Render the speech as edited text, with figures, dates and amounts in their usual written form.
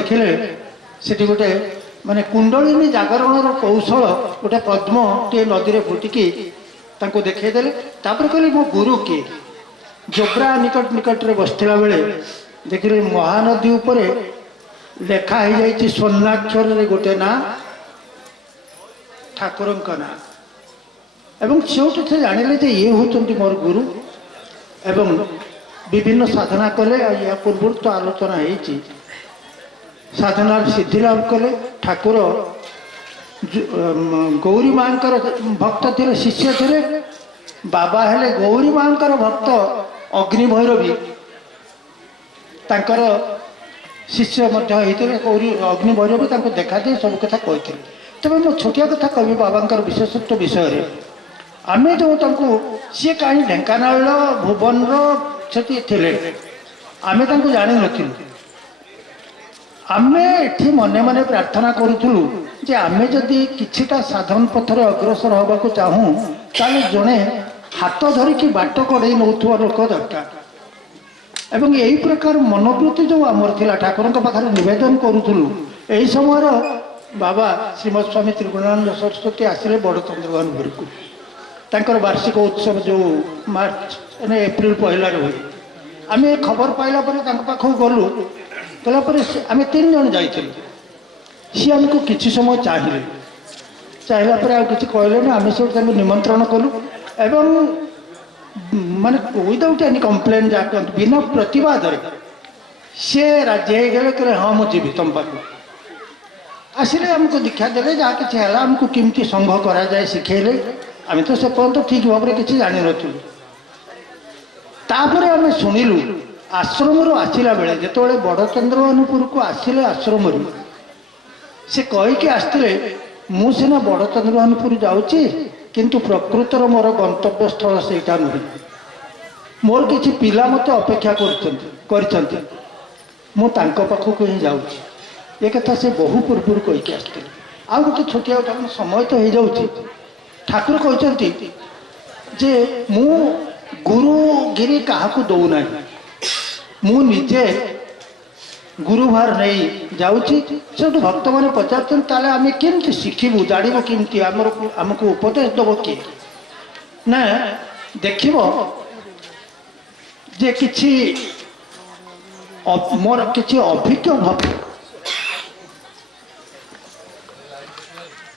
देखिले सेठी गोटे माने कुंडलिनी जागरण कौशल गोटे पद्म टे नदी में फुटिकी देखे देले तापर कहले मो गुरु किए जोब्रा निकट निकट रे बसला बेले देखिले महानदी उपरे लेखा हो जाइए स्वर्णाक्षर रे गोटे ना ठाकुर ना एवं से जानिले जे ये होचंती मोर गुरु एवं विभिन्न साधना कले या पूर्व तो आलोचना होती साधना सिद्धि लाभ कले ठाकुर गौरी माँ भक्त थे शिष्य थे बाबा हेले गौरी माँ भक्त अग्नि भैरवी तांकर शिष्य होते गौरी अग्नि भैरवी देखा दे सब कथा कही तेज मो छोटिया कथा कवि बाबा विशेषत्व विषय आम जो सी कहीं ढेंकानाल भुवन रे आम जानी नु आम एठी मने मने प्रार्थना करूँ जे आमे जदि किछिटा साधन पथरे अग्रसर होगा चाहूँ ताले जड़े हाथ धरिकी बाट कड़े नौथुआ लोक दरकार एवं यही प्रकार मनोवृत्ति जो आमर थिला ठाकुर पाखे निवेदन करूँ यही समय बाबा श्रीमद स्वामी त्रिगुणानंद सरस्वती आसिले बड़ चंद्रभान को तांकर वार्षिक उत्सव जो मार्च एप्रिल पहला हुए आम खबर पाइला पाखक गलु गलापर आम 3 जन जाइलु सी आमको किसी समय चाहिए चाहिला कि कहले ना आम सब निमंत्रण कलु एवं माने विदाउट एनी कंप्लेन जहाँ बिना प्रतिवाद सी राजी हो गले कहले हाँ मुझे तुम पाक आसिले आमको दीक्षा देले जहाँ कि आमको किमती संघ करा जाए शिखेले आम तो से पर्यटन ठीक भाव में किसी जान नापर आम शुणिलु आश्रम आसला बेले जो बड़ चंद्रभानुपुर को आसिले आश्रम से कहीकि आसते मुझे बड़ चंद्रभानुपुर जाऊँगी किंतु प्रकृतर मोर गंतव्य स्थल सेटा नुहे मोर किसी पिला मत अपेक्षा पाखक ही जाऊँगी ये कथा से बहु पूर्व कहीकि आसते आउ गोटे छोटिया समय तो हो जाऊँगी ठाकुर कहते जे मु गुरुगिरी क्या दौना मु निजे गुरुभार नहीं जाऊँगी से भक्त मैंने पचार आम केमती शिखबू जानव केमती आमको उपदेश दब किए ना देख जे किछि मोर किछि अभिज्ञ भक्त